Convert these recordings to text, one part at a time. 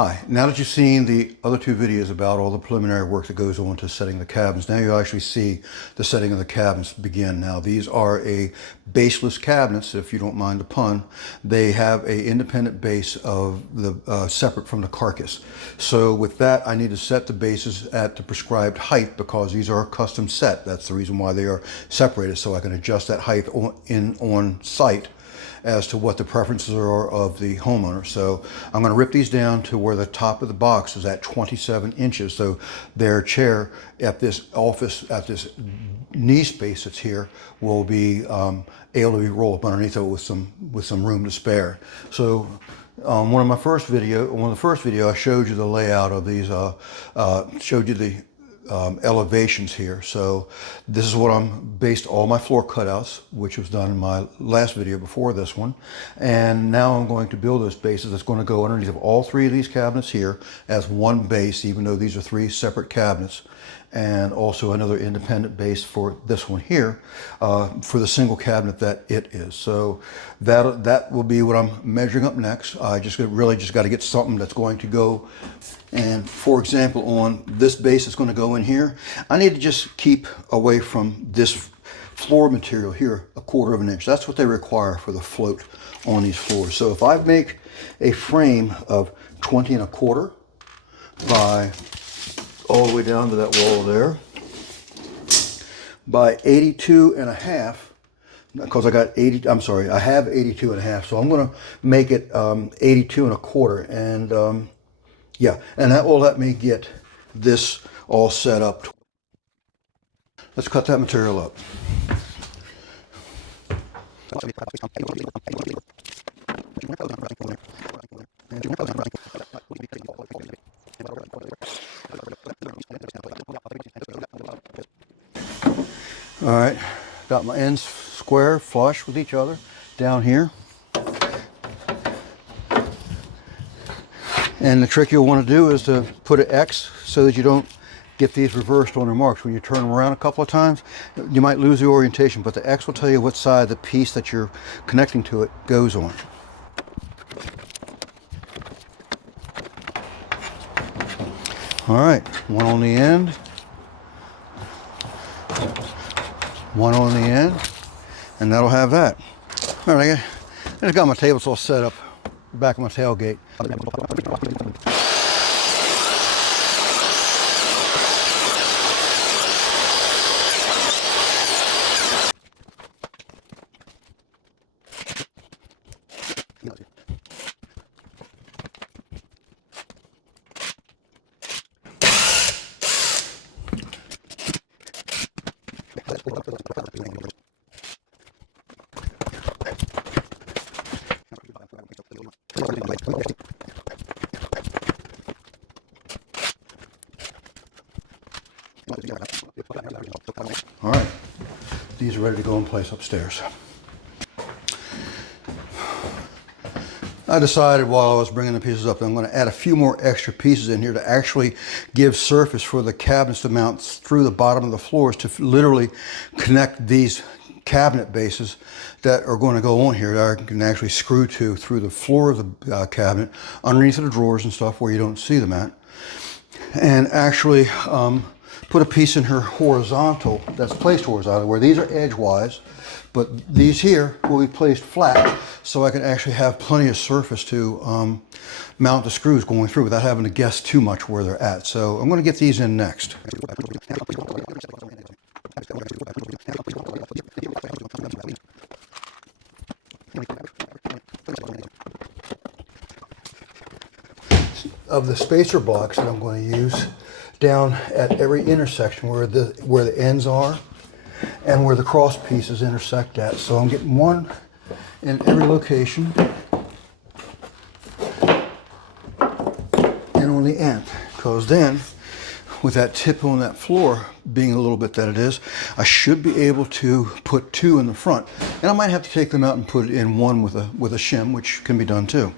Hi, now that you've seen the other two videos about all the preliminary work that goes on to setting the cabinets, now you actually see the setting of the cabinets begin. Now these are a baseless cabinets, if you don't mind the pun. They have a independent base of the separate from the carcass. So with that, I need to set the bases at the prescribed height because these are custom set. That's the reason why they are separated, so I can adjust that height on site as to what the preferences are of the homeowner. So I'm going to rip these down to where the top of the box is at 27 inches. So their chair at this office, at this knee space that's here, will be able to be rolled up underneath it with some room to spare. So one of the first video, I showed you the layout of these, showed you the elevations here. So this is what I'm based all my floor cutouts, which was done in my last video before this one. And now I'm going to build those bases that's going to go underneath of all three of these cabinets here as one base, even though these are three separate cabinets. And also another independent base for this one here, for the single cabinet that it is. So that will be what I'm measuring up next. I really just got to get something that's going to go. And for example, on this base that's going to go in here, I need to just keep away from this floor material here 1/4 of an inch. That's what they require for the float on these floors. So if I make a frame of 20 1/4 by all the way down to that wall there, by 82 1/2, because I got 80, I'm sorry, I have 82 1/2, so I'm going to make it 82 1/4, and yeah, and that will let me get this all set up. Let's cut that material up. All right, got my ends square, flush with each other down here. And the trick you'll want to do is to put an X so that you don't get these reversed on their marks. When you turn them around a couple of times, you might lose the orientation, but the X will tell you what side the piece that you're connecting to it goes on. All right, one on the end, one on the end, and that'll have that. All right, I just got my tables all set up, back of my tailgate. All right, these are ready to go in place upstairs. I decided while I was bringing the pieces up that I'm going to add a few more extra pieces in here to actually give surface for the cabinets to mount through the bottom of the floors, to literally connect these cabinet bases that are going to go on here that I can actually screw to through the floor of the cabinet, underneath of the drawers and stuff where you don't see them at, and actually put a piece in here horizontal, that's placed horizontal, where these are edgewise, but these here will be placed flat, so I can actually have plenty of surface to mount the screws going through without having to guess too much where they're at. So I'm going to get these in next. Of the spacer blocks that I'm going to use down at every intersection where the ends are and where the cross pieces intersect at. So I'm getting one in every location and on the end, because then with that tip on that floor being a little bit that it is, I should be able to put two in the front, and I might have to take them out and put it in one with a shim, which can be done too.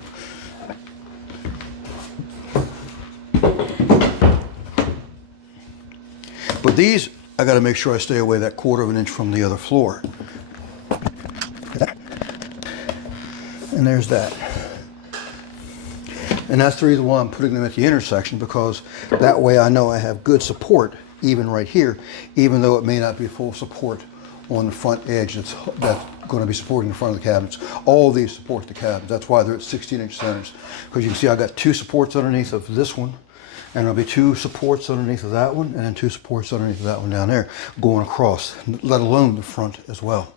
But these, I got to make sure I stay away that 1/4 of an inch from the other floor. And there's that. And that's the reason why I'm putting them at the intersection, because that way I know I have good support even right here, even though it may not be full support on the front edge that's going to be supporting the front of the cabinets. All these support the cabinets. That's why they're at 16-inch centers, because you can see I got 2 supports underneath of this one, and there'll be 2 supports underneath of that one, and then 2 supports underneath of that one down there going across, let alone the front as well.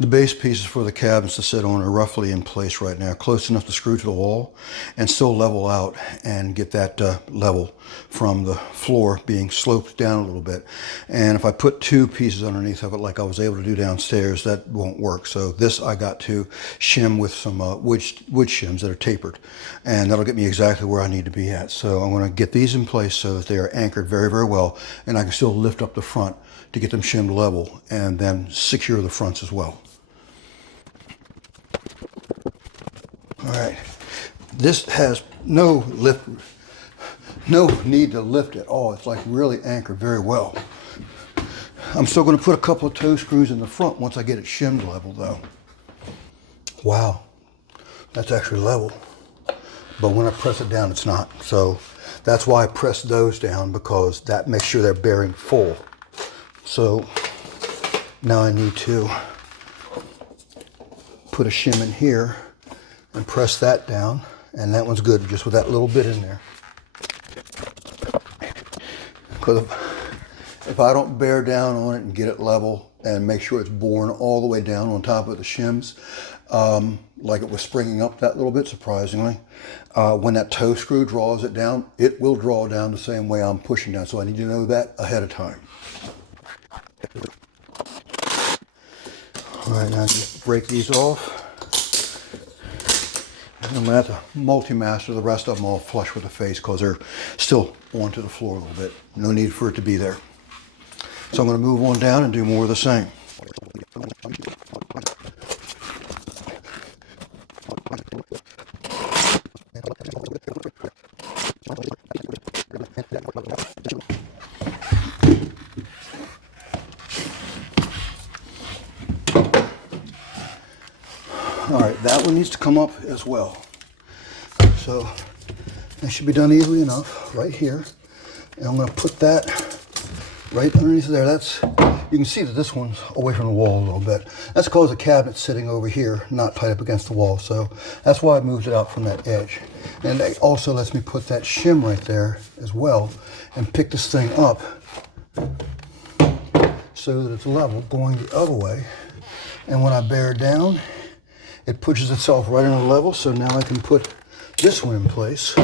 The base pieces for the cabinets to sit on are roughly in place right now, close enough to screw to the wall and still level out and get that level from the floor being sloped down a little bit. And if I put 2 pieces underneath of it like I was able to do downstairs, that won't work. So this I got to shim with some wood shims that are tapered, and that'll get me exactly where I need to be at. So I'm going to get these in place so that they are anchored very, very well, and I can still lift up the front to get them shimmed level and then secure the fronts as well. All right, this has no need to lift at all. It's like really anchored very well. I'm still going to put a couple of toe screws in the front once I get it shimmed level though. Wow, that's actually level. But when I press it down, it's not. So that's why I press those down, because that makes sure they're bearing full. So now I need to put a shim in here and press that down, and that one's good just with that little bit in there. Because if I don't bear down on it and get it level and make sure it's borne all the way down on top of the shims, like it was springing up that little bit, surprisingly, when that toe screw draws it down, it will draw down the same way I'm pushing down. So I need to know that ahead of time. All right, now just break these off. I'm going to have to multi-master the rest of them all flush with the face, because they're still onto the floor a little bit. No need for it to be there. So I'm going to move on down and do more of the same. All right, that one needs to come up as well. So that should be done easily enough right here. And I'm going to put that right underneath there. You can see that this one's away from the wall a little bit. That's because the cabinet's sitting over here, not tight up against the wall. So that's why I moved it out from that edge. And that also lets me put that shim right there as well and pick this thing up so that it's level going the other way. And when I bear down, it pushes itself right on the level. So now I can put this one in place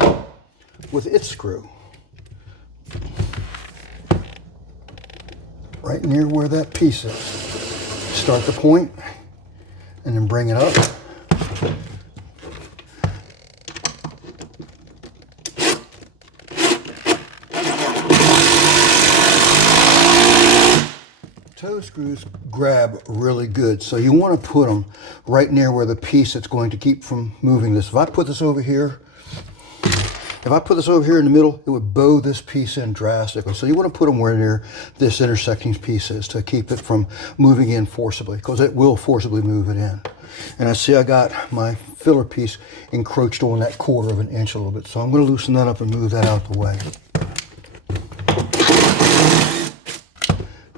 with its screw right near where that piece is. Start the point and then bring it up. Toe screws grab really good, so you want to put them right near where the piece that's going to keep from moving this. If I put this over here in the middle, it would bow this piece in drastically. So you want to put them where near this intersecting piece is to keep it from moving in forcibly, because it will forcibly move it in. And I see I got my filler piece encroached on that 1/4 of an inch a little bit. So I'm going to loosen that up and move that out the way.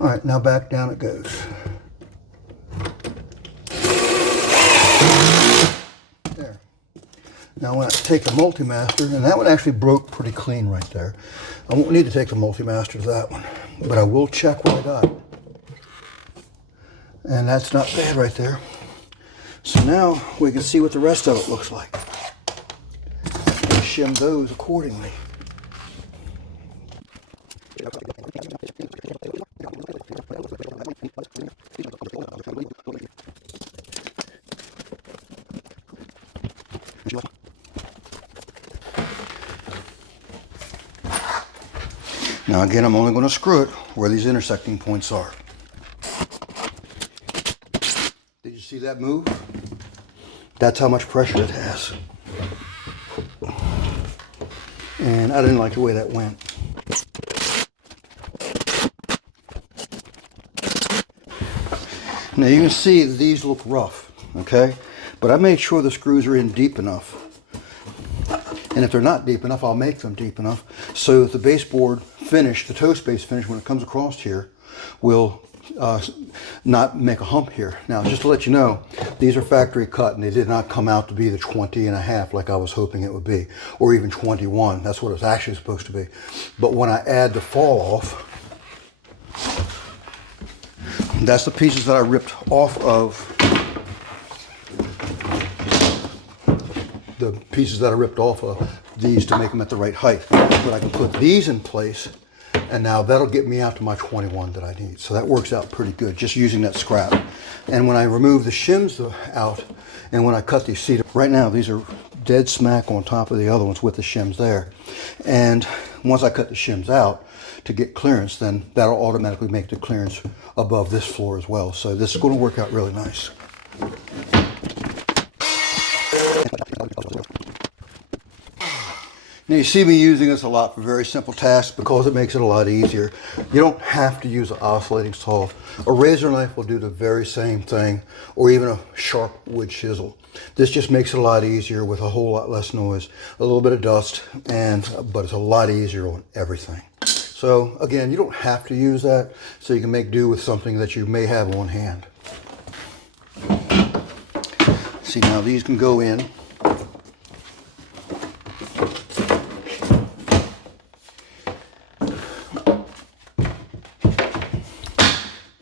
All right, now back down it goes. There. Now when I take the multi-master, and that one actually broke pretty clean right there. I won't need to take the multi-master to that one, but I will check what I got. And that's not bad right there. So now we can see what the rest of it looks like. And shim those accordingly. Now again, I'm only going to screw it where these intersecting points are. See that move? That's how much pressure it has. And I didn't like the way that went. Now you can see that these look rough, okay? But I made sure the screws are in deep enough. And if they're not deep enough, I'll make them deep enough so that the baseboard finish, the toe space finish, when it comes across here, will not make a hump here. Now, just to let you know, these are factory cut and they did not come out to be the 20.5 like I was hoping it would be, or even 21. That's what it's actually supposed to be. But when I add the fall off, that's the pieces that I ripped off of these to make them at the right height. But I can put these in place, and now that'll get me out to my 21 that I need. So that works out pretty good, just using that scrap. And when I remove the shims out, and when I cut these, see, right now these are dead smack on top of the other ones with the shims there. And once I cut the shims out to get clearance, then that'll automatically make the clearance above this floor as well. So this is going to work out really nice. Now you see me using this a lot for very simple tasks because it makes it a lot easier. You don't have to use an oscillating saw. A razor knife will do the very same thing, or even a sharp wood chisel. This just makes it a lot easier with a whole lot less noise, a little bit of dust, but it's a lot easier on everything. So again, you don't have to use that, so you can make do with something that you may have on hand. See, now these can go in.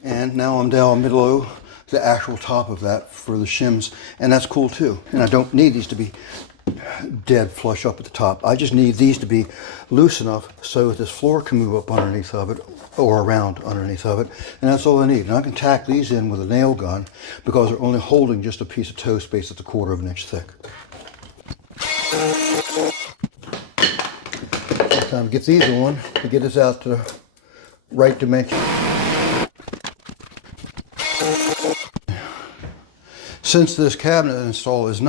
And now I'm down below the actual top of that for the shims, and that's cool too. And I don't need these to be dead flush up at the top. I just need these to be loose enough so that this floor can move up underneath of it or around underneath of it, and that's all I need. And I can tack these in with a nail gun because they're only holding just a piece of toe space that's 1/4 of an inch thick. Time to get these on to get us out to the right dimension. Since this cabinet install is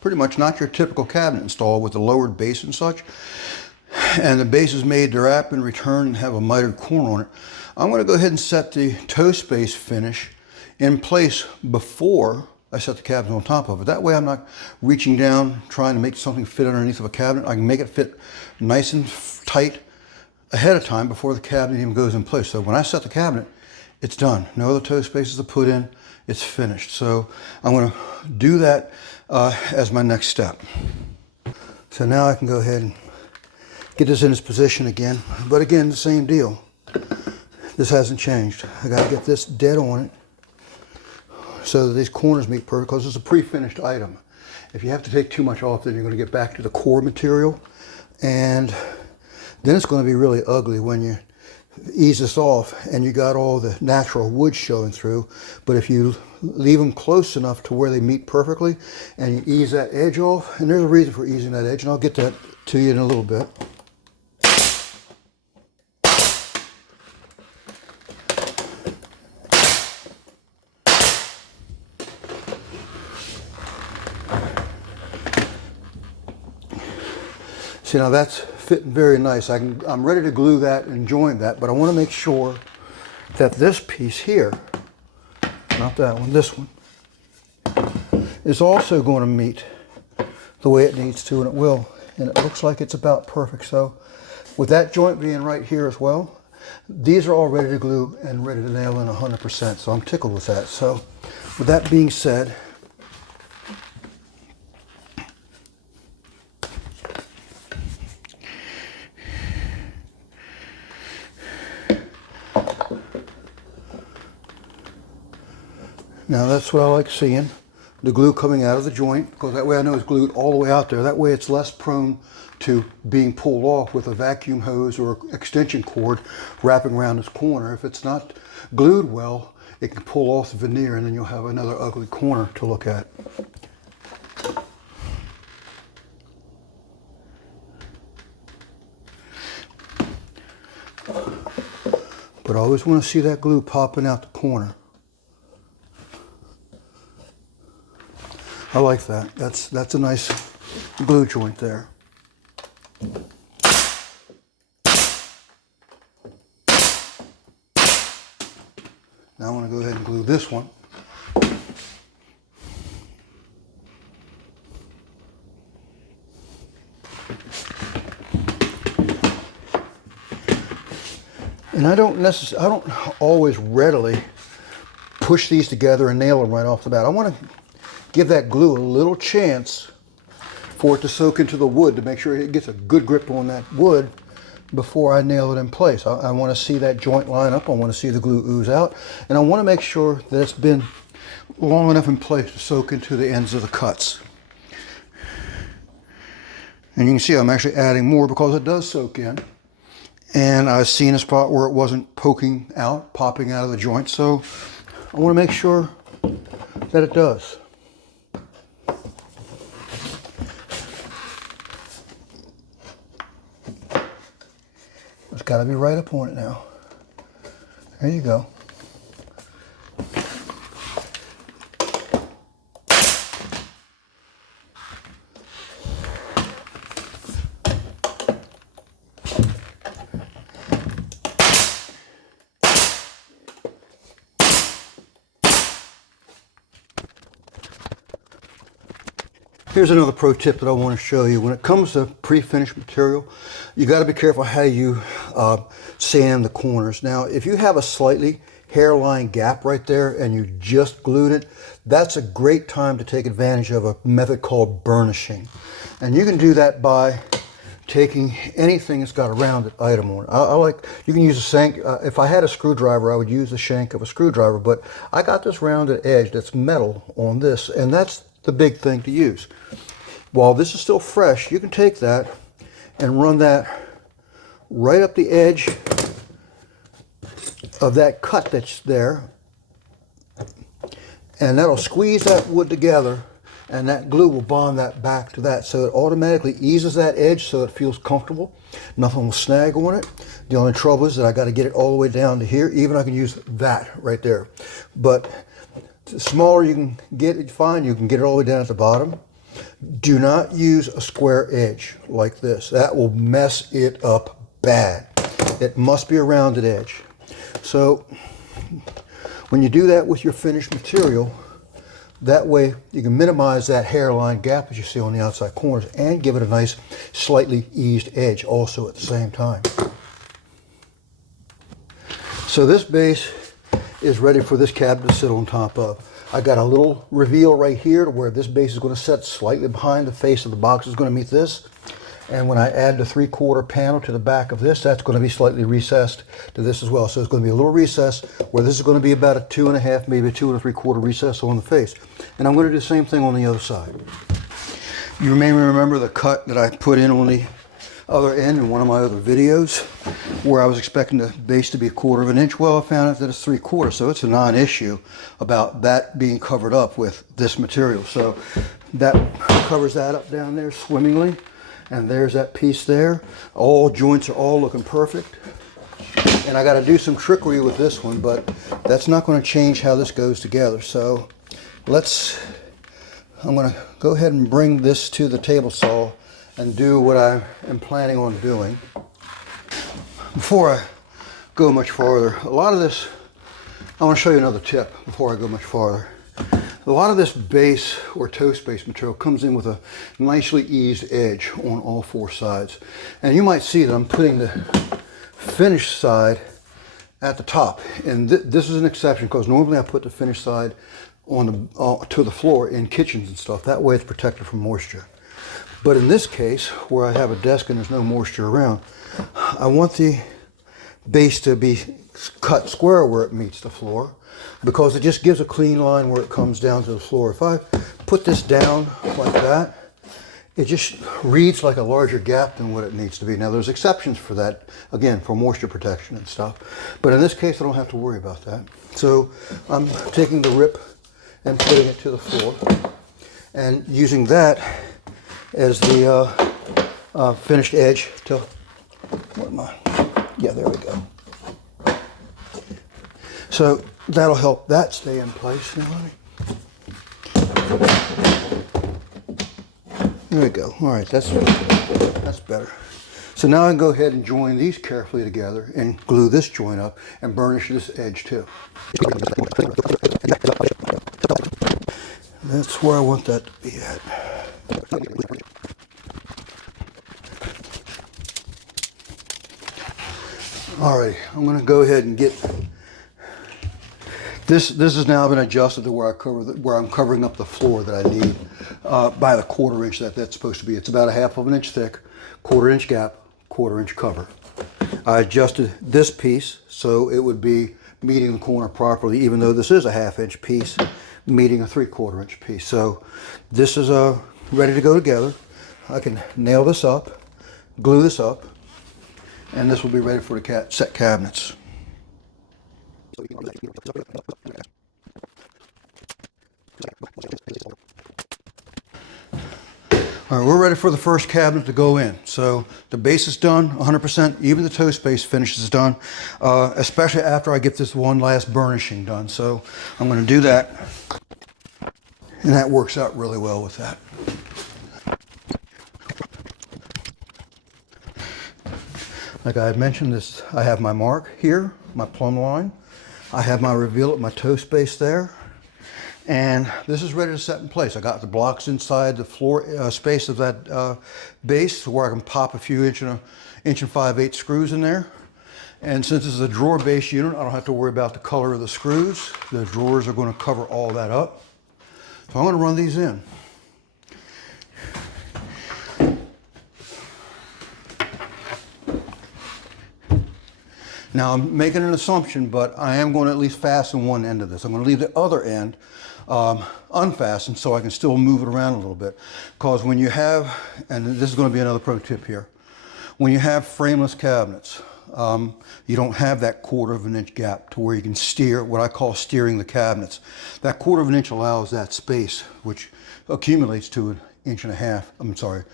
pretty much not your typical cabinet install with a lowered base and such, and the base is made to wrap and return and have a mitered corner on it, I'm going to go ahead and set the toe space finish in place before I set the cabinet on top of it. That way I'm not reaching down trying to make something fit underneath of a cabinet. I can make it fit nice and tight ahead of time before the cabinet even goes in place. So when I set the cabinet, it's done. No other toe spaces to put in. It's finished. So I'm going to do that as my next step. So now I can go ahead and get this in its position again. But again, the same deal. This hasn't changed. I got to get this dead on it so that these corners meet perfect, because it's a pre-finished item. If you have to take too much off, then you're going to get back to the core material, and then it's going to be really ugly when you ease this off and you got all the natural wood showing through. But if you leave them close enough to where they meet perfectly and you ease that edge off, and there's a reason for easing that edge, and I'll get that to you in a little bit. See, now that's fitting very nice. I'm ready to glue that and join that, but I want to make sure that this piece here, not that one, this one, is also going to meet the way it needs to, and it will. And it looks like it's about perfect. So with that joint being right here as well, these are all ready to glue and ready to nail in 100%. So I'm tickled with that. So with that being said, now that's what I like seeing, the glue coming out of the joint, because that way I know it's glued all the way out there. That way it's less prone to being pulled off with a vacuum hose or extension cord wrapping around this corner. If it's not glued well, it can pull off the veneer and then you'll have another ugly corner to look at. But I always want to see that glue popping out the corner. I like that. That's a nice glue joint there. Now I want to go ahead and glue this one. And I don't always readily push these together and nail them right off the bat. I want to give that glue a little chance for it to soak into the wood to make sure it gets a good grip on that wood before I nail it in place. I want to see that joint line up. I want to see the glue ooze out. And I want to make sure that it's been long enough in place to soak into the ends of the cuts. And you can see I'm actually adding more because it does soak in. And I've seen a spot where it wasn't poking out, popping out of the joint. So I want to make sure that it does. It's got to be right up on it now. There you go. Here's another pro tip that I want to show you. When it comes to pre-finished material, you got to be careful how you sand the corners. Now, if you have a slightly hairline gap right there and you just glued it, that's a great time to take advantage of a method called burnishing. And you can do that by taking anything that's got a rounded item on it. You can use a shank. If I had a screwdriver, I would use the shank of a screwdriver, but I got this rounded edge that's metal on this, and that's the big thing to use. While this is still fresh, you can take that and run that right up the edge of that cut that's there, and that'll squeeze that wood together, and that glue will bond that back to that, so it automatically eases that edge so it feels comfortable. Nothing will snag on it. The only trouble is that I got to get it all the way down to here. Even I can use that right there, but the smaller you can get it, fine. You can get it all the way down at the bottom. Do not use a square edge like this. That will mess it up bad. It must be a rounded edge. So when you do that with your finished material, that way you can minimize that hairline gap that you see on the outside corners and give it a nice slightly eased edge also at the same time. So this base is ready for this cabinet to sit on top of. I got a little reveal right here to where this base is going to set slightly behind the face of the box is going to meet this. And when I add the 3/4 panel to the back of this, that's going to be slightly recessed to this as well. So it's going to be a little recess where this is going to be about a 2.5, maybe a 2 3/4 recess on the face. And I'm going to do the same thing on the other side. You may remember the cut that I put in on the other end in one of my other videos where I was expecting the base to be 1/4 inch. Well, I found out that it's 3/4, so it's a non-issue about that being covered up with this material. So that covers that up down there swimmingly, and there's that piece there. All joints are all looking perfect, and I got to do some trickery with this one, but that's not going to change how this goes together. So I'm going to go ahead and bring this to the table saw and do what I am planning on doing. Before I go much farther, a lot of this, I want to show you another tip before I go much farther. A lot of this base or toe space material comes in with a nicely eased edge on all 4 sides. And you might see that I'm putting the finished side at the top. And this is an exception because normally I put the finished side on to the floor in kitchens and stuff. That way it's protected from moisture. But in this case, where I have a desk and there's no moisture around, I want the base to be cut square where it meets the floor, because it just gives a clean line where it comes down to the floor. If I put this down like that, it just reads like a larger gap than what it needs to be. Now there's exceptions for that, again, for moisture protection and stuff. But in this case, I don't have to worry about that. So I'm taking the rip and putting it to the floor and using that as the finished edge to, what am I? Yeah, there we go. So that'll help that stay in place. Now let me There we go. All right, that's better. So now I can go ahead and join these carefully together and glue this joint up and burnish this edge too. That's where I want that to be at. Alrighty, I'm going to go ahead and get this. This has now been adjusted to where I'm covering up the floor that I need by the 1/4 inch that's supposed to be. It's about a 1/2 inch thick, 1/4 inch gap, 1/4 inch cover. I adjusted this piece so it would be meeting the corner properly, even though this is a 1/2 inch piece meeting a 3/4 inch piece. So this is ready to go together. I can nail this up, glue this up, and this will be ready for the set cabinets. All right, we're ready for the first cabinet to go in. So the base is done 100%, even the toe space finish is done, especially after I get this one last burnishing done. So I'm going to do that, and that works out really well with that. Like I had mentioned, I have my mark here, my plumb line. I have my reveal at my toe space there. And this is ready to set in place. I got the blocks inside the floor space of that base where I can pop a few 1 5/8" screws in there. And since this is a drawer based unit, I don't have to worry about the color of the screws. The drawers are going to cover all that up. So I'm going to run these in. Now I'm making an assumption, but I am going to at least fasten one end of this. I'm going to leave the other end unfastened so I can still move it around a little bit. Because when you have, and this is going to be another pro tip here, when you have frameless cabinets, you don't have that 1/4 inch gap to where you can steer, what I call steering the cabinets. That 1/4 inch allows that space, which accumulates to 1.5 inches,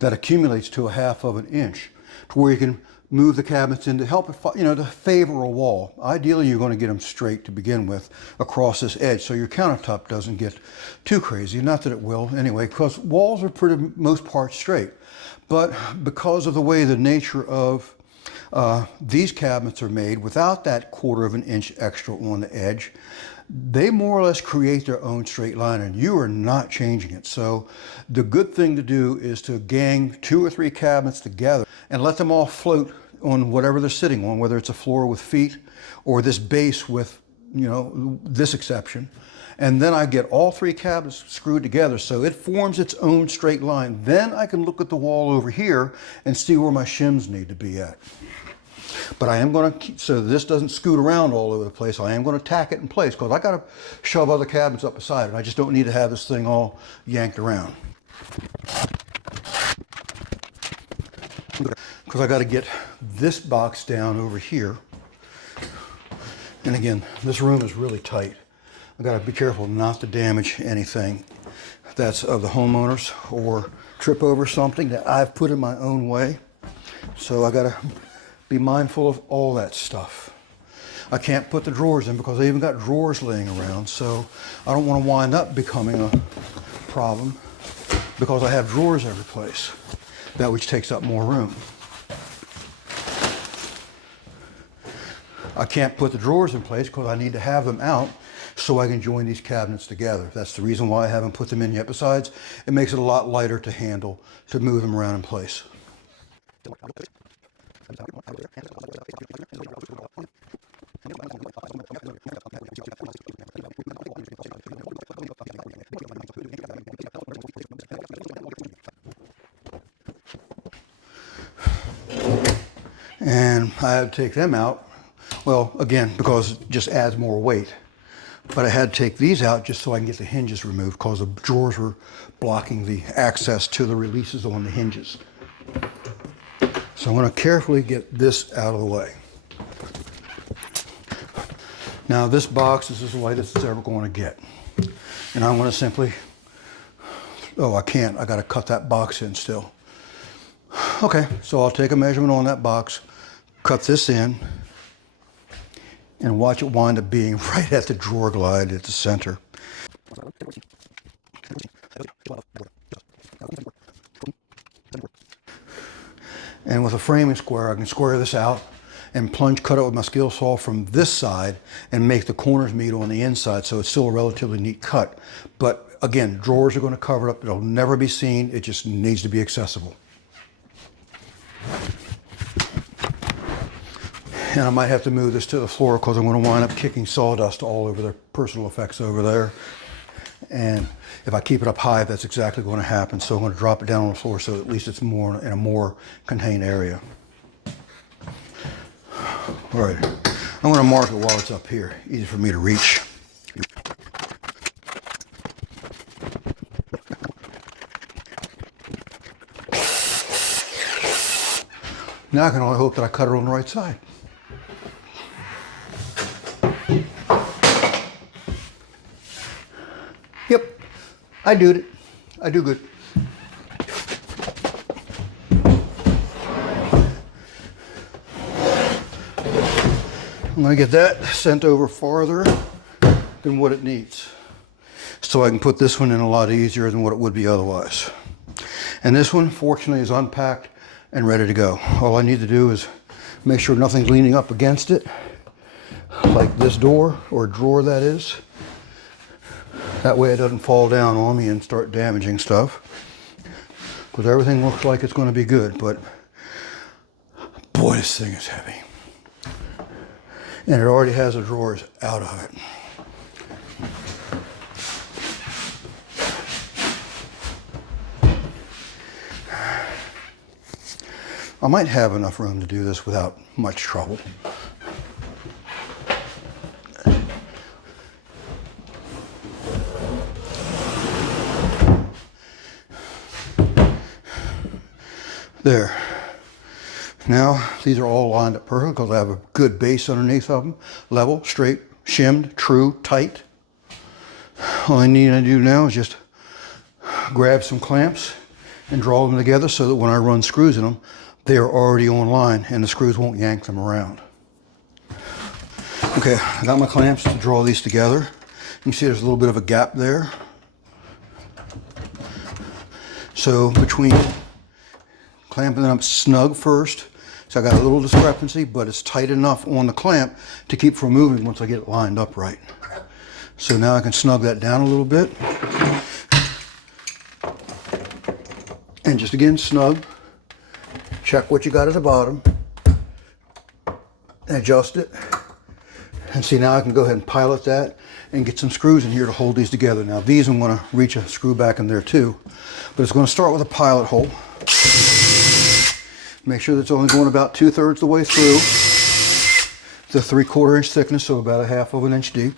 that accumulates to a 1/2 inch, to where you can move the cabinets in to help it, to favor a wall. Ideally, you're going to get them straight to begin with across this edge so your countertop doesn't get too crazy. Not that it will anyway, because walls are for the most part straight. But because of the way the nature of these cabinets are made, without that 1/4 inch extra on the edge, they more or less create their own straight line, and you are not changing it. So the good thing to do is to gang 2 or 3 cabinets together and let them all float on whatever they're sitting on, whether it's a floor with feet or this base with, this exception. And then I get all 3 cabinets screwed together so it forms its own straight line. Then I can look at the wall over here and see where my shims need to be at. But I am going to keep, so this doesn't scoot around all over the place, I am going to tack it in place because I got to shove other cabinets up beside it. I just don't need to have this thing all yanked around. Because I got to get this box down over here. And again, this room is really tight. I got to be careful not to damage anything that's of the homeowners or trip over something that I've put in my own way. So I got to be mindful of all that stuff. I can't put the drawers in because I even got drawers laying around, so I don't want to wind up becoming a problem because I have drawers every place, that which takes up more room. I can't put the drawers in place because I need to have them out so I can join these cabinets together. That's the reason why I haven't put them in yet. Besides, it makes it a lot lighter to handle, to move them around in place. And I had to take them out. Well, again, because it just adds more weight. But I had to take these out just so I can get the hinges removed because the drawers were blocking the access to the releases on the hinges. So I'm going to carefully get this out of the way. Now this box is as light as it's ever going to get. And I'm going to simply, I can't, I got to cut that box in still. Okay, so I'll take a measurement on that box, cut this in, and watch it wind up being right at the drawer glide at the center. And with a framing square, I can square this out and plunge cut it with my skill saw from this side and make the corners meet on the inside, so it's still a relatively neat cut. But again, drawers are going to cover it up. It'll never be seen. It just needs to be accessible. And I might have to move this to the floor because I'm going to wind up kicking sawdust all over their personal effects over there. And if I keep it up high, that's exactly going to happen. So I'm going to drop it down on the floor so at least it's more in a more contained area. All right, I'm going to mark it while it's up here. Easy for me to reach. Now I can only hope that I cut it on the right side. Yep, I do it. I do good. I'm going to get that sent over farther than what it needs, so I can put this one in a lot easier than what it would be otherwise. And this one, fortunately, is unpacked and ready to go. All I need to do is make sure nothing's leaning up against it, like this door or drawer, that is. That way it doesn't fall down on me and start damaging stuff. Because everything looks like it's going to be good, but boy, this thing is heavy. And it already has the drawers out of it. I might have enough room to do this without much trouble. There. Now, these are all lined up perfect because I have a good base underneath of them. Level, straight, shimmed, true, tight. All I need to do now is just grab some clamps and draw them together so that when I run screws in them, they are already on line and the screws won't yank them around. Okay, I got my clamps to draw these together. You can see there's a little bit of a gap there. So between clamping them snug first, so I got a little discrepancy, but it's tight enough on the clamp to keep from moving once I get it lined up right. So now I can snug that down a little bit. And just again, snug. Check what you got at the bottom. Adjust it. And see, now I can go ahead and pilot that and get some screws in here to hold these together. Now these I'm going to reach a screw back in there too, but it's going to start with a pilot hole. Make sure that's only going about 2/3 the way through. It's a 3/4 inch thickness, so about a 1/2 inch deep.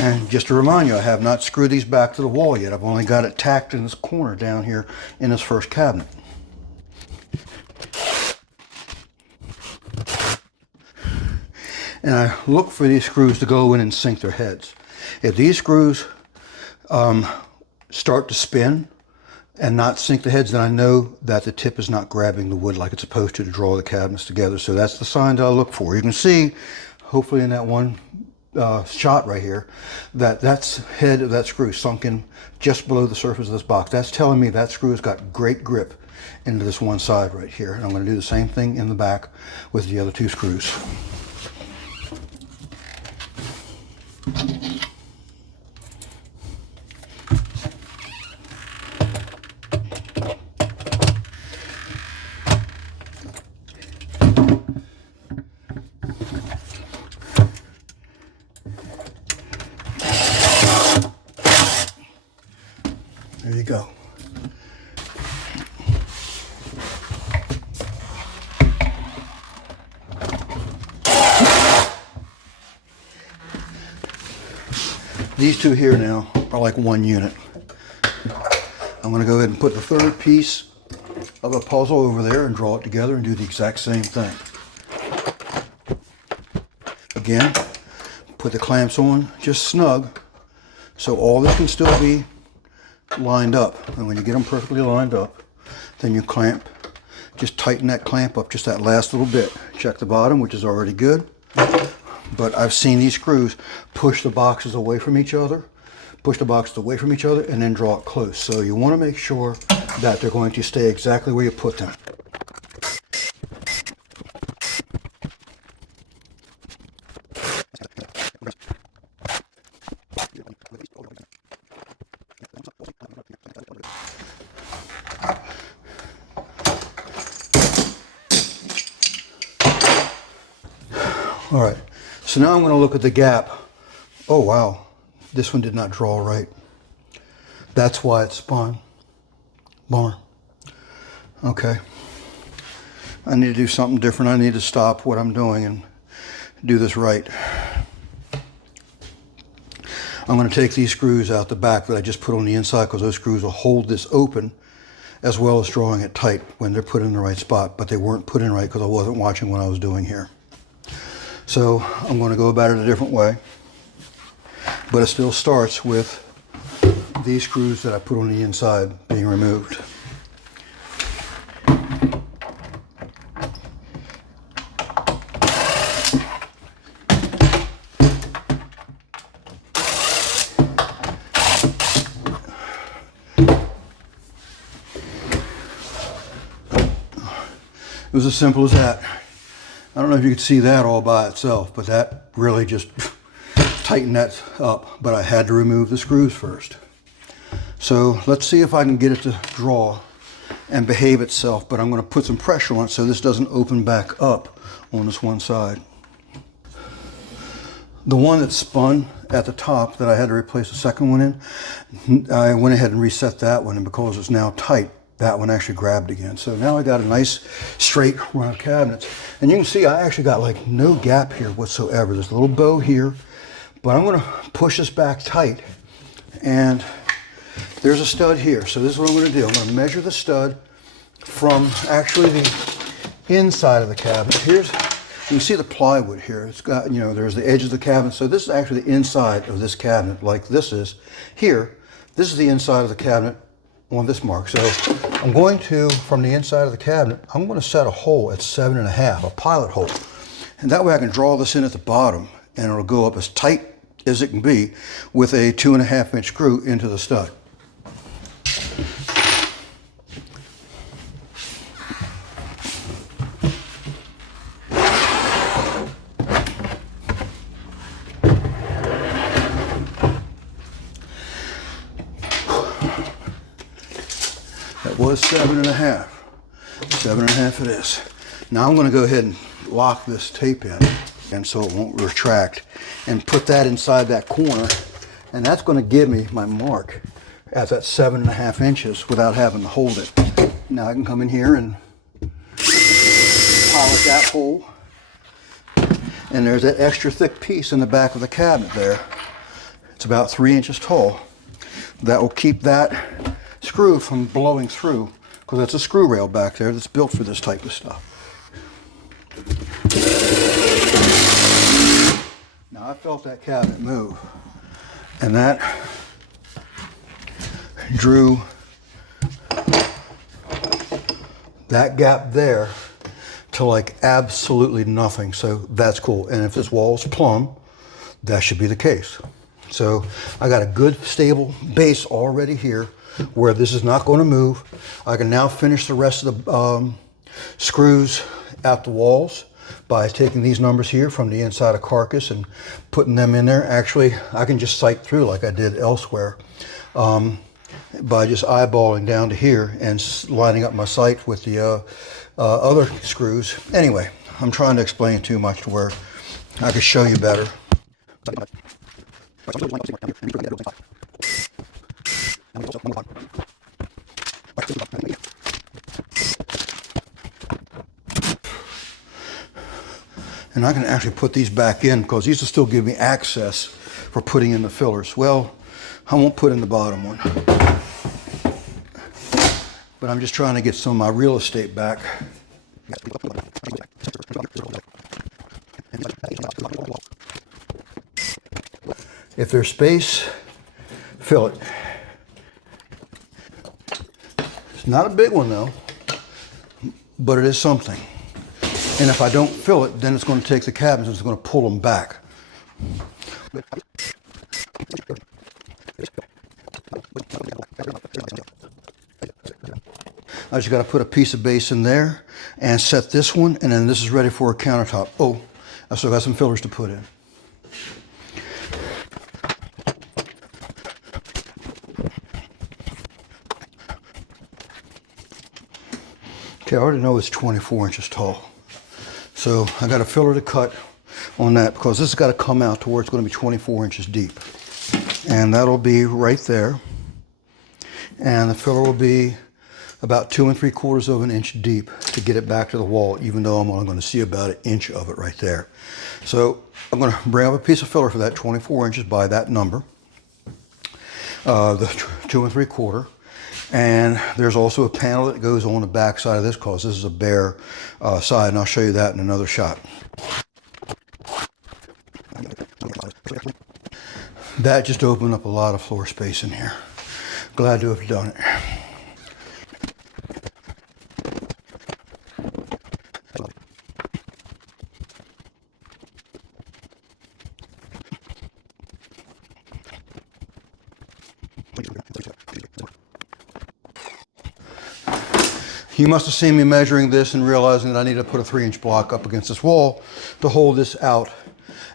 And just to remind you, I have not screwed these back to the wall yet. I've only got it tacked in this corner down here in this first cabinet. And I look for these screws to go in and sink their heads. If these screws start to spin and not sink the heads, then I know that the tip is not grabbing the wood like it's supposed to draw the cabinets together. So that's the sign that I look for. You can see, hopefully in that one shot right here, that's head of that screw sunk in just below the surface of this box. That's telling me that screw has got great grip into this one side right here. And I'm going to do the same thing in the back with the other two screws. There you go. These two here now are like one unit. I'm going to go ahead and put the third piece of a puzzle over there and draw it together and do the exact same thing. Again, put the clamps on just snug so all this can still be lined up. And when you get them perfectly lined up, then you clamp, just tighten that clamp up just that last little bit. Check the bottom, which is already good. but I've seen these screws push the boxes away from each other, and then draw it close. So you want to make sure that they're going to stay exactly where you put them. All right, so now I'm going to look at the gap. Oh wow, this one did not draw right. That's why it spun. Bummer. Okay, I need to do something different. I need to stop what I'm doing and do this right. I'm going to take these screws out the back that I just put on the inside, because those screws will hold this open as well as drawing it tight when they're put in the right spot, but they weren't put in right because I wasn't watching what I was doing here. So I'm going to go about it a different way, but it still starts with these screws that I put on the inside being removed. It was as simple as that. I don't know if you could see that all by itself, but that really just tightened that up. But I had to remove the screws first. So let's see if I can get it to draw and behave itself, but I'm going to put some pressure on it so this doesn't open back up on this one side. The one that spun at the top that I had to replace the second one in, I went ahead and reset that one, and because it's now tight, that one actually grabbed again. So now I got a nice straight run of cabinets. And you can see I actually got like no gap here whatsoever. There's a little bow here, but I'm gonna push this back tight, and there's a stud here. So this is what I'm gonna do. I'm gonna measure the stud from actually the inside of the cabinet. Here's, you can see the plywood here. It's got, you know, there's the edge of the cabinet. So this is actually the inside of this cabinet, like this is here. This is the inside of the cabinet on this mark. So I'm going to, from the inside of the cabinet, I'm going to set a hole at 7.5, a pilot hole. And that way I can draw this in at the bottom, and it'll go up as tight as it can be with a 2.5-inch screw into the stud. Was 7.5. 7.5 it is. Now I'm going to go ahead and lock this tape in, and so it won't retract, and put that inside that corner, and that's going to give me my mark at that 7.5 inches without having to hold it. Now I can come in here and pilot that hole, and there's that extra thick piece in the back of the cabinet there. It's about 3 inches tall. That will keep that screw from blowing through, because that's a screw rail back there that's built for this type of stuff. Now I felt that cabinet move, and that drew that gap there to like absolutely nothing. So that's cool. And if this wall's plumb, that should be the case. So I got a good stable base already here where this is not going to move. I can now finish the rest of the screws at the walls by taking these numbers here from the inside of carcass and putting them in there. Actually, I can just sight through like I did elsewhere by just eyeballing down to here and lining up my sight with the other screws. Anyway, I'm trying to explain too much to where I could show you better. And I can actually put these back in because these will still give me access for putting in the fillers. Well, I won't put in the bottom one, but I'm just trying to get some of my real estate back. If there's space, fill it. It's not a big one though, but it is something. And if I don't fill it, then it's going to take the cabinets and it's going to pull them back. I just got to put a piece of base in there and set this one, and then this is ready for a countertop. Oh, I still got some fillers to put in. Okay, I already know it's 24 inches tall. So I got a filler to cut on that because this has got to come out to where it's going to be 24 inches deep. And that'll be right there. And the filler will be about 2 3/4 of an inch deep to get it back to the wall, even though I'm only going to see about an inch of it right there. So I'm going to bring up a piece of filler for that 24 inches by that number, the 2 3/4. And there's also a panel that goes on the back side of this because this is a bare side, and I'll show you that in another shot. That just opened up a lot of floor space in here. Glad to have done it. You must have seen me measuring this and realizing that I need to put a 3-inch block up against this wall to hold this out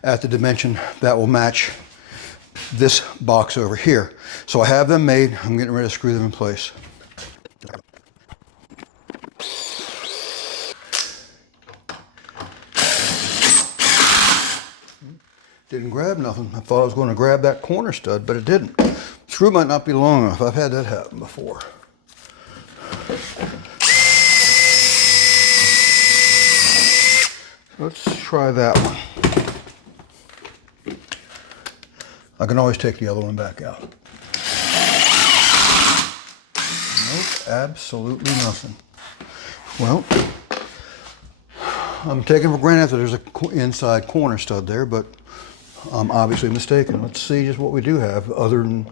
at the dimension that will match this box over here. So I have them made. I'm getting ready to screw them in place. Didn't grab nothing. I thought I was going to grab that corner stud, but it didn't. Screw might not be long enough. I've had that happen before. Let's try that one. I can always take the other one back out. Nope, absolutely nothing. Well, I'm taking for granted that there's an inside corner stud there, but I'm obviously mistaken. Let's see just what we do have other than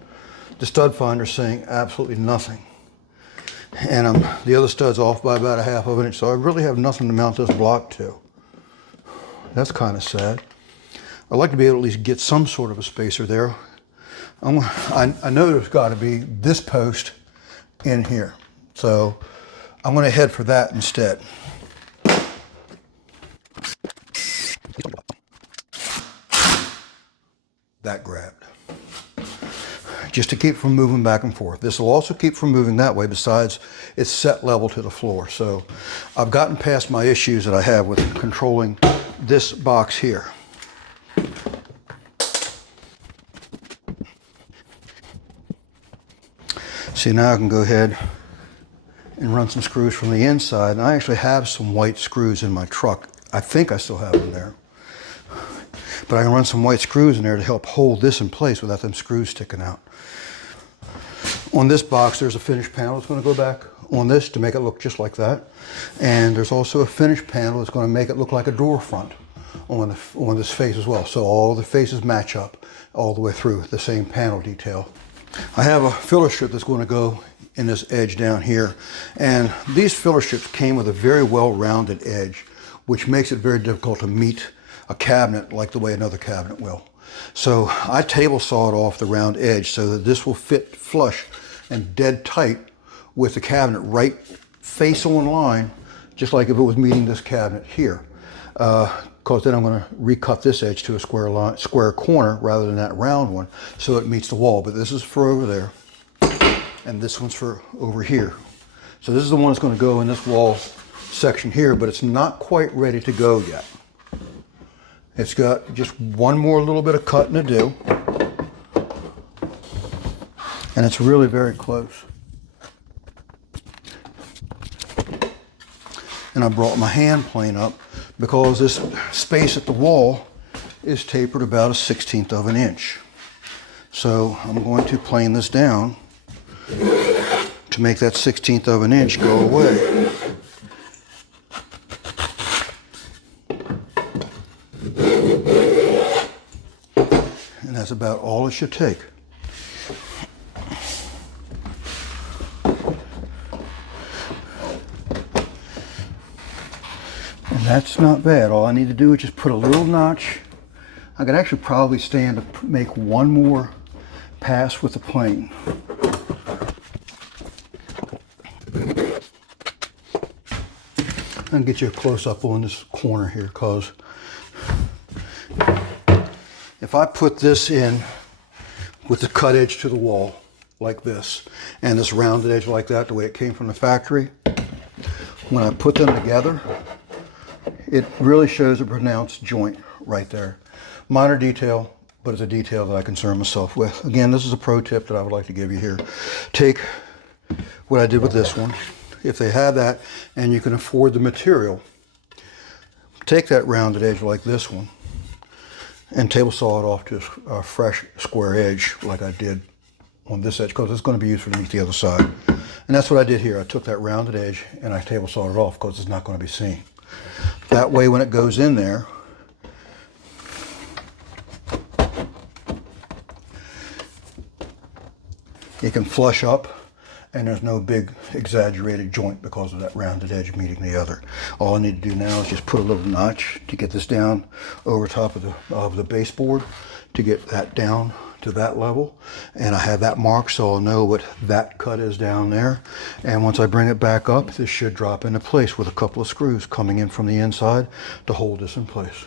the stud finder saying absolutely nothing. And the other stud's off by about 1/2 of an inch, so I really have nothing to mount this block to. That's kind of sad. I'd like to be able to at least get some sort of a spacer there. I know there's got to be this post in here, so I'm going to head for that instead. That grabbed. Just to keep from moving back and forth. This will also keep from moving that way, besides it's set level to the floor. So I've gotten past my issues that I have with controlling this box here. See, now I can go ahead and run some screws from the inside. And I actually have some white screws in my truck. I think I still have them there. But I can run some white screws in there to help hold this in place without them screws sticking out. On this box, there's a finish panel that's going to go back on this to make it look just like that. And there's also a finish panel that's going to make it look like a door front on this face as well. So all the faces match up all the way through the same panel detail. I have a filler strip that's going to go in this edge down here. And these filler strips came with a very well-rounded edge, which makes it very difficult to meet a cabinet like the way another cabinet will. So I table sawed off the round edge so that this will fit flush and dead tight with the cabinet right face on line, just like if it was meeting this cabinet here. Because then I'm going to recut this edge to a square corner rather than that round one, so it meets the wall. But this is for over there, and this one's for over here. So this is the one that's going to go in this wall section here, but it's not quite ready to go yet. It's got just one more little bit of cutting to do, and it's really very close. And I brought my hand plane up because this space at the wall is tapered about 1/16 of an inch. So I'm going to plane this down to make that 1/16 of an inch go away. And that's about all it should take. And that's not bad. All I need to do is just put a little notch. I could actually probably stand to make one more pass with the plane. I'll get you a close up on this corner here, because if I put this in with the cut edge to the wall like this and this rounded edge like that, the way it came from the factory, when I put them together, it really shows a pronounced joint right there. Minor detail, but it's a detail that I concern myself with. Again, this is a pro tip that I would like to give you here. Take what I did with this one. If they have that and you can afford the material, take that rounded edge like this one and table saw it off to a fresh square edge like I did on this edge, because it's going to be used for the other side. And that's what I did here. I took that rounded edge and I table sawed it off because it's not going to be seen. That way when it goes in there, it can flush up and there's no big exaggerated joint because of that rounded edge meeting the other. All I need to do now is just put a little notch to get this down over top of the baseboard to get that down to that level. And I have that marked so I'll know what that cut is down there. And once I bring it back up, this should drop into place with a couple of screws coming in from the inside to hold this in place.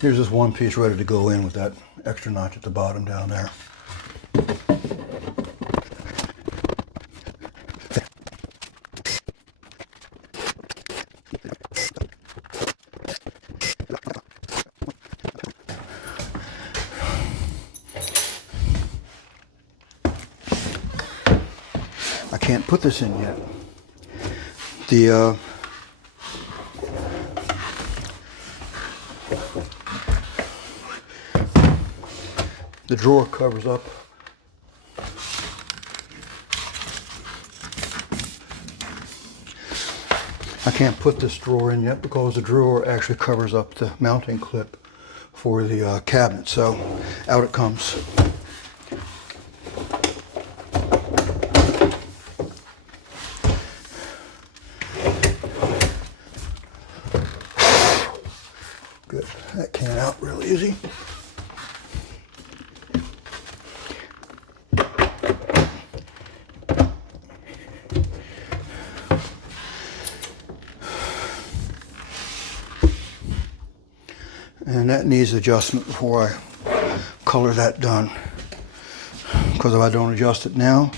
Here's this one piece ready to go in with that extra notch at the bottom down there. I can't put this in yet. The drawer covers up. I can't put this drawer in yet because the drawer actually covers up the mounting clip for the cabinet. So out it comes. Good. That came out real easy. And that needs adjustment before I color that done. Because if I don't adjust it now,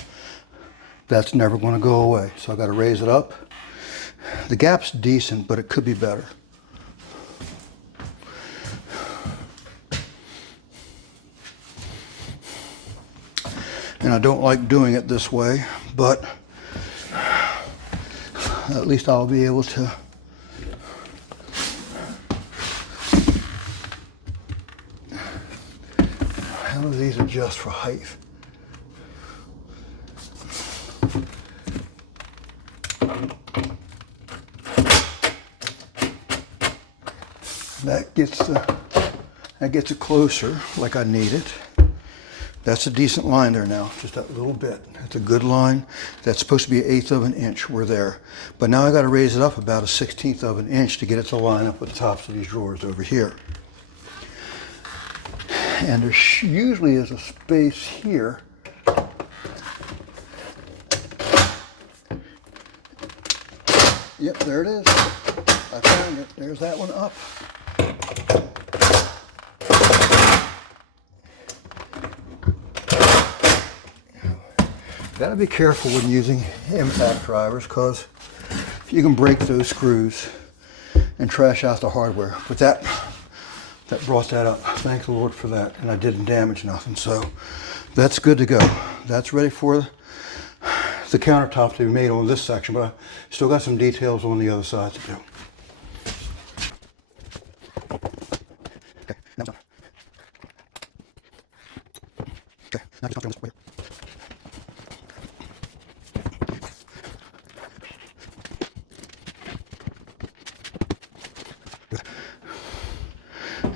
that's never going to go away. So I got to raise it up. The gap's decent, but it could be better. And I don't like doing it this way, but at least I'll be able to how do these adjust for height? That gets it closer like I need it. That's a decent line there now, just that little bit. That's a good line. That's supposed to be 1/8 of an inch. We're there. But now I got to raise it up about 1/16 of an inch to get it to line up with the tops of these drawers over here. And there usually is a space here. Yep, there it is. I found it. There's that one up. Got to be careful when using impact drivers because you can break those screws and trash out the hardware. But that brought that up. Thank the Lord for that. And I didn't damage nothing. So that's good to go. That's ready for the countertop to be made on this section. But I still got some details on the other side to do. Okay, now it's done. Okay, now just on this way.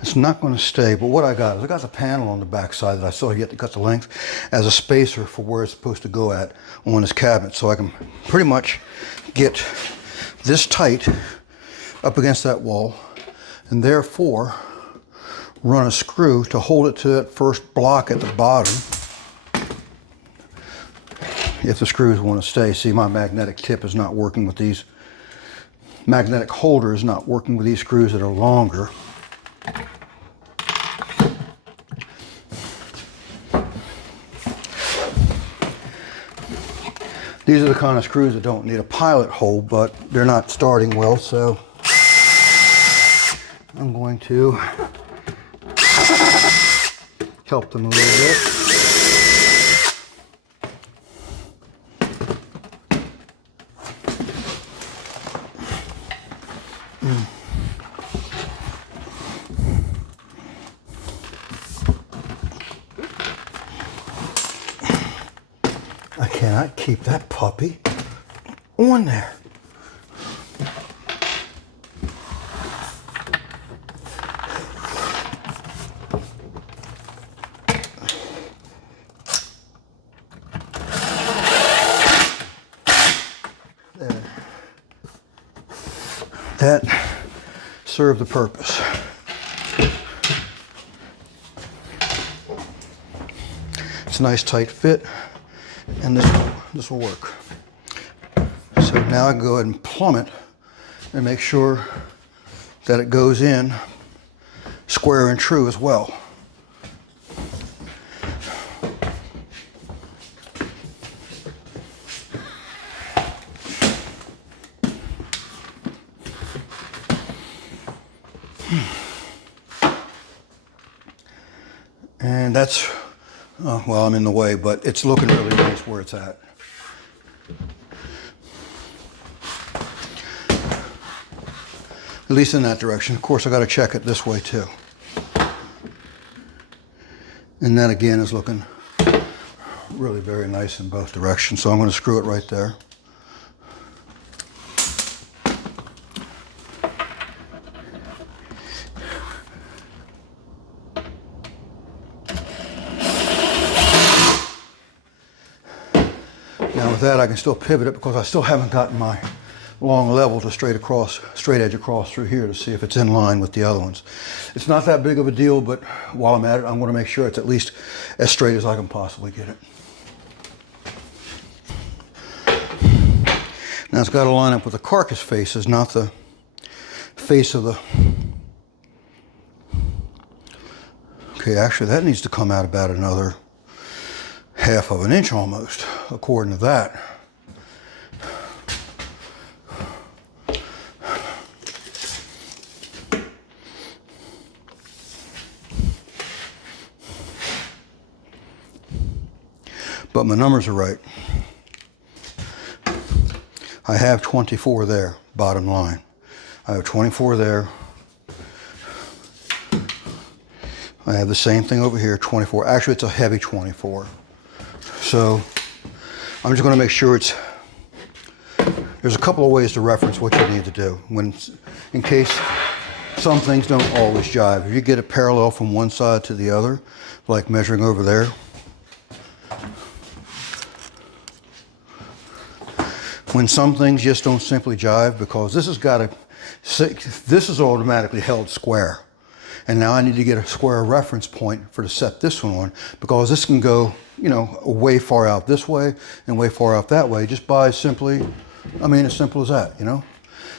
It's not going to stay, but what I got is I got the panel on the back side that I still have yet to cut the length as a spacer for where it's supposed to go at on this cabinet, so I can pretty much get this tight up against that wall, and therefore run a screw to hold it to that first block at the bottom if the screws want to stay. See, my magnetic tip is not working with these, magnetic holder is not working with these screws that are longer. These are the kind of screws that don't need a pilot hole, but they're not starting well, so I'm going to help them a little bit. I cannot keep that puppy on there. There. That served the purpose. It's a nice tight fit, and this will work. So now I can go ahead and plumb it and make sure that it goes in square and true as well. And that's, well, I'm in the way, but it's looking really nice where it's at. At least in that direction. Of course, I got to check it this way too. And that again is looking really very nice in both directions. So I'm going to screw it right there. Now with that, I can still pivot it because I still haven't gotten my long level to straight edge across through here to see if it's in line with the other ones. It's not that big of a deal, but while I'm at it, I'm going to make sure it's at least as straight as I can possibly get it. Now it's got to line up with the carcass faces, not the face of the... Okay, actually that needs to come out about another half of an inch almost, according to that. But my numbers are right. I have 24 there, bottom line. I have 24 there. I have the same thing over here, 24. Actually, it's a heavy 24. So I'm just going to make sure it's, there's a couple of ways to reference what you need to do in case some things don't always jive. If you get it parallel from one side to the other, like measuring over there, when some things just don't simply jive, because this has got to, this is automatically held square. And now I need to get a square reference point to set this one on, because this can go, you know, way far out this way and way far out that way, just by simply, I mean, as simple as that, you know?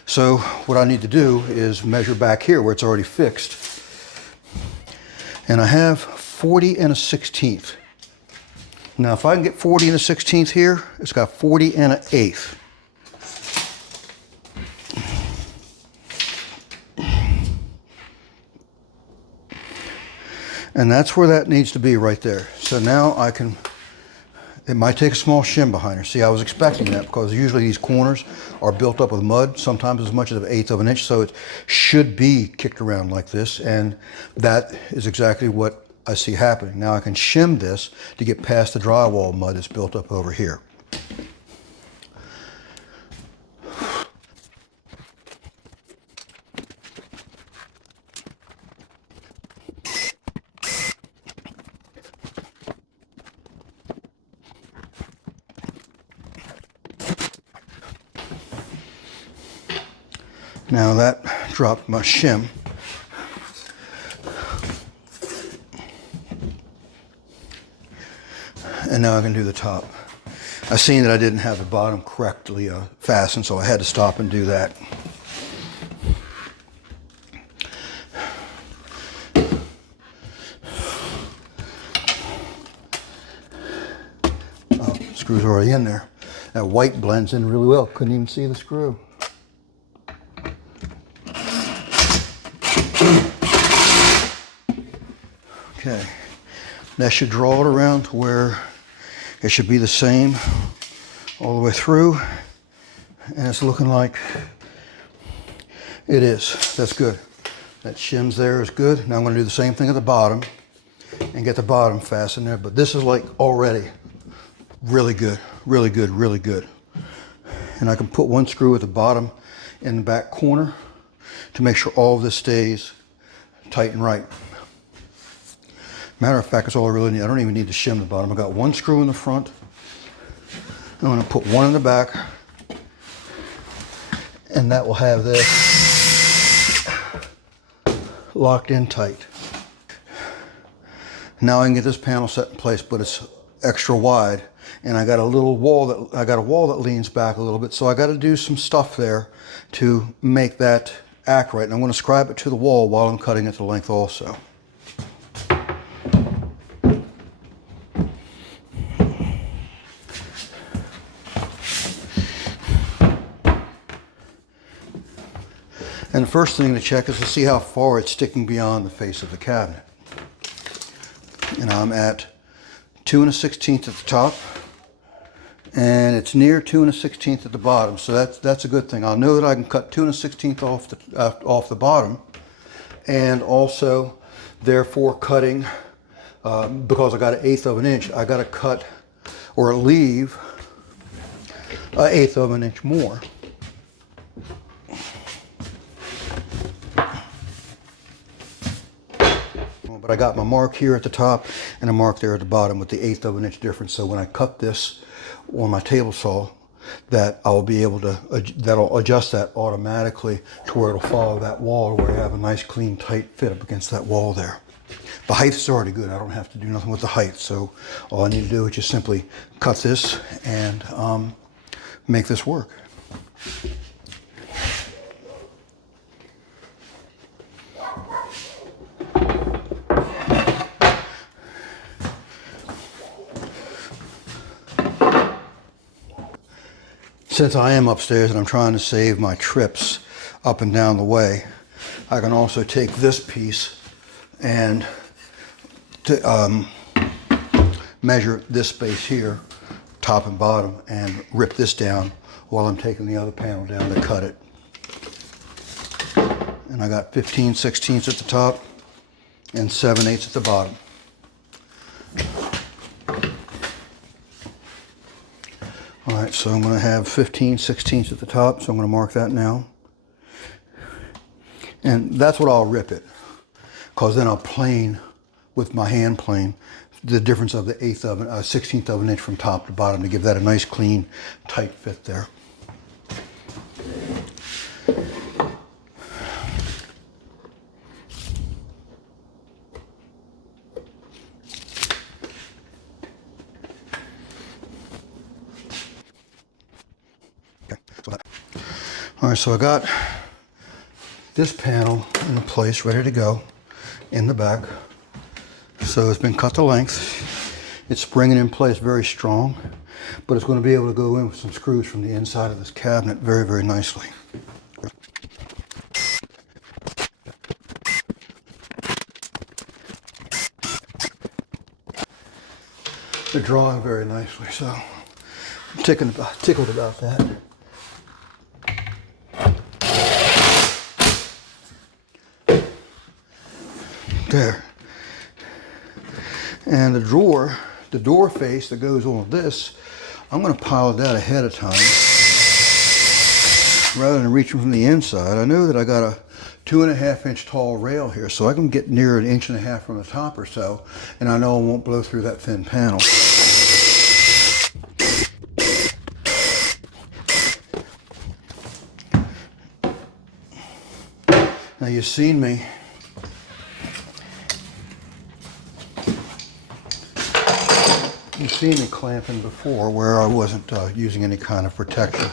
So what I need to do is measure back here where it's already fixed. And I have 40 and a 16th. Now, if I can get 40 and a 16th here, it's got 40 and an 1/8. And that's where that needs to be right there. So now I can, it might take a small shim behind her. See, I was expecting that because usually these corners are built up with mud, sometimes as much as 1/8 of an inch. So it should be kicked around like this. And that is exactly what I see happening. Now I can shim this to get past the drywall mud that's built up over here. Now that dropped my shim. And now I can do the top. I seen that I didn't have the bottom correctly fastened, so I had to stop and do that. Oh, the screw's already in there. That white blends in really well. Couldn't even see the screw. Okay, that should draw it around to where it should be the same all the way through, and it's looking like it is. That's good. That shim's there is good. Now I'm going to do the same thing at the bottom and get the bottom fastened there, but this is like already really good, really good, really good. And I can put one screw at the bottom in the back corner to make sure all of this stays tight and right. Matter of fact, it's all I really need. I don't even need to shim the bottom. I got one screw in the front. I'm going to put one in the back, and that will have this locked in tight. Now I can get this panel set in place, but it's extra wide, and I got a little wall that leans back a little bit, so I got to do some stuff there to make that act right. And I'm going to scribe it to the wall while I'm cutting it to length also. And the first thing to check is to see how far it's sticking beyond the face of the cabinet. And I'm at 2 1/16 at the top, and it's near 2 1/16 at the bottom. So that's a good thing. I'll know that I can cut 2 1/16 off the bottom, and also, therefore, cutting because I got 1/8 of an inch. I got to cut or leave 1/8 of an inch more. But I got my mark here at the top and a mark there at the bottom with the 1/8 of an inch difference. So when I cut this on my table saw, that I'll be able to, that'll adjust that automatically to where it'll follow that wall, where you have a nice clean tight fit up against that wall there. The height is already good. I don't have to do nothing with the height. So all I need to do is just simply cut this and make this work. Since I am upstairs and I'm trying to save my trips up and down the way, I can also take this piece and measure this space here, top and bottom, and rip this down while I'm taking the other panel down to cut it. And I got 15/16 at the top and 7/8 at the bottom. All right, so I'm going to have 15/16 at the top, so I'm going to mark that now. And that's what I'll rip it, because then I'll plane with my hand plane the difference of the 1/16 of an inch from top to bottom to give that a nice, clean, tight fit there. All right, so I got this panel in place, ready to go in the back. So it's been cut to length. It's springing in place very strong, but it's going to be able to go in with some screws from the inside of this cabinet very, very nicely. They're drawing very nicely, so I'm tickled about that. There. And the door face that goes on this, I'm going to pile that ahead of time rather than reaching from the inside. I know that I got a 2.5 inch tall rail here, so I can get near 1.5 inches from the top or so, and I know I won't blow through that thin panel. Now you've seen me clamping before where I wasn't using any kind of protection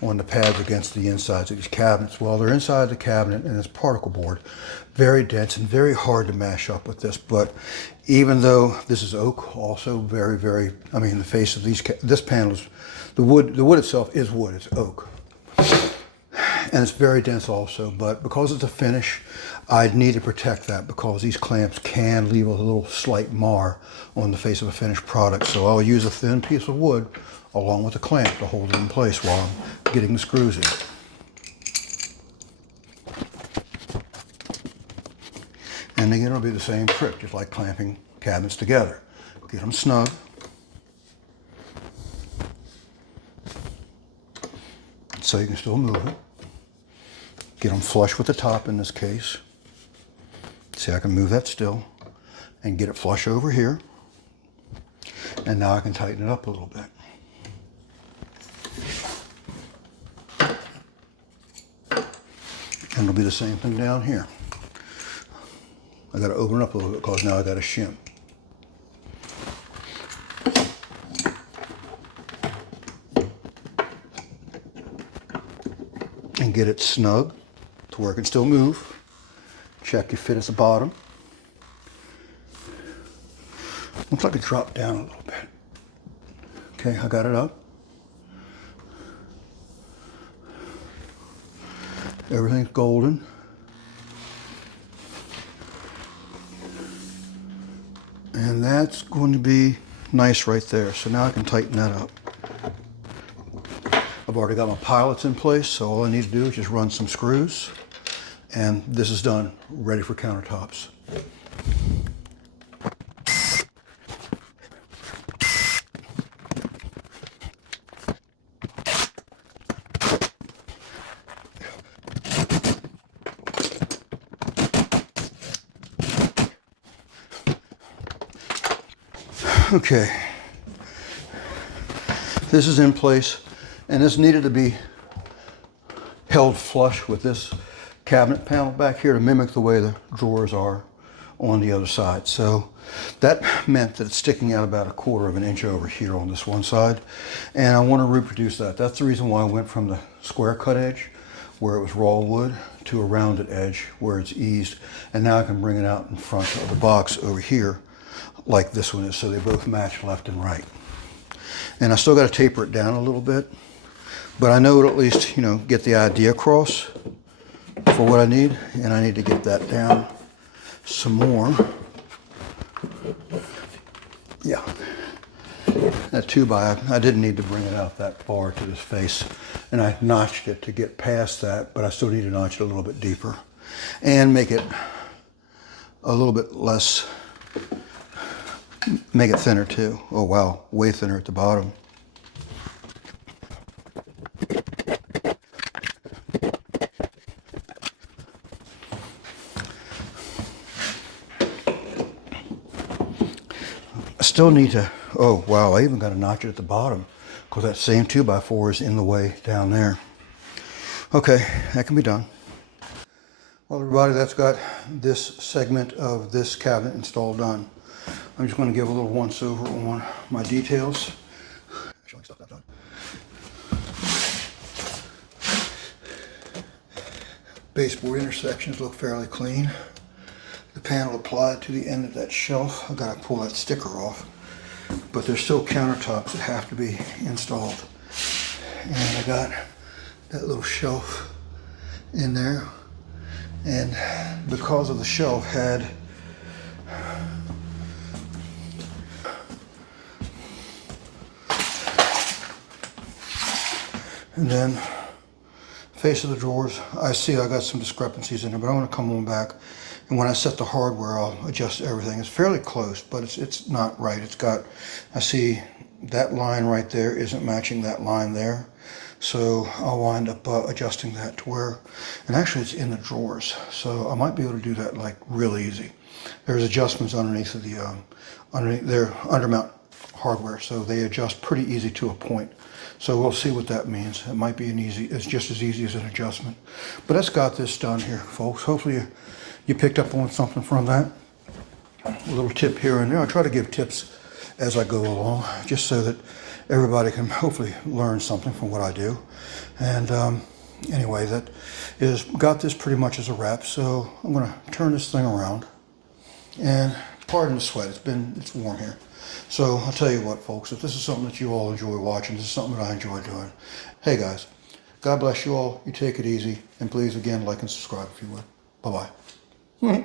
on the pads against the insides of these cabinets. Well, they're inside the cabinet and it's particle board. Very dense and very hard to mash up with this, but even though this is oak, also very, very, I mean, the face of this panel is, the wood itself is wood, it's oak. And it's very dense also, but because it's a finish, I'd need to protect that because these clamps can leave a little slight mar on the face of a finished product. So I'll use a thin piece of wood along with the clamp to hold it in place while I'm getting the screws in. And again, it'll be the same trick, just like clamping cabinets together. Get them snug. So you can still move it. Get them flush with the top in this case. See, I can move that still and get it flush over here. And now I can tighten it up a little bit. And it'll be the same thing down here. I got to open it up a little bit because now I got a shim. And get it snug to where it can still move. Check your fit at the bottom. Looks like it dropped down a little bit. Okay, I got it up. Everything's golden. And that's going to be nice right there. So now I can tighten that up. I've already got my pilots in place, so all I need to do is just run some screws. And this is done, ready for countertops. Okay, this is in place, and this needed to be held flush with this cabinet panel back here to mimic the way the drawers are on the other side. So that meant that it's sticking out about 1/4 of an inch over here on this one side, and I want to reproduce that. That's the reason why I went from the square cut edge where it was raw wood to a rounded edge where it's eased, and now I can bring it out in front of the box over here like this one is, so they both match left and right. And I still got to taper it down a little bit, but I know it'll at least, you know, get the idea across for what I need, and I need to get that down some more. Yeah, that 2x, I didn't need to bring it out that far to this face, and I notched it to get past that, but I still need to notch it a little bit deeper and make it a little bit less, make it thinner too. Oh wow, way thinner at the bottom. I still need to, oh wow, I even got to notch it at the bottom because that same 2x4 is in the way down there. Okay, that can be done. Well everybody, that's got this segment of this cabinet installed done. I'm just going to give a little once over on my details. Baseboard intersections look fairly clean. The panel applied to the end of that shelf. I've got to pull that sticker off, but there's still countertops that have to be installed. And I got that little shelf in there, and because of the shelf had and then face of the drawers, I see I got some discrepancies in there, but I'm going to come on back, and when I set the hardware I'll adjust everything. It's fairly close, but it's not right. It's got, I see that line right there isn't matching that line there, so I'll wind up adjusting that to where, and actually it's in the drawers, so I might be able to do that like real easy. There's adjustments underneath of the underneath their undermount hardware, so they adjust pretty easy to a point. So we'll see what that means. It might be it's just as easy as an adjustment. But that's got this done here, folks. Hopefully you picked up on something from that. A little tip here and there. I try to give tips as I go along, just so that everybody can hopefully learn something from what I do. And anyway, that is got this pretty much as a wrap. So I'm going to turn this thing around. And pardon the sweat. It's warm here. So I'll tell you what, folks, if this is something that you all enjoy watching, this is something that I enjoy doing. Hey guys, God bless you all. You take it easy. And please, again, like and subscribe if you would. Bye-bye.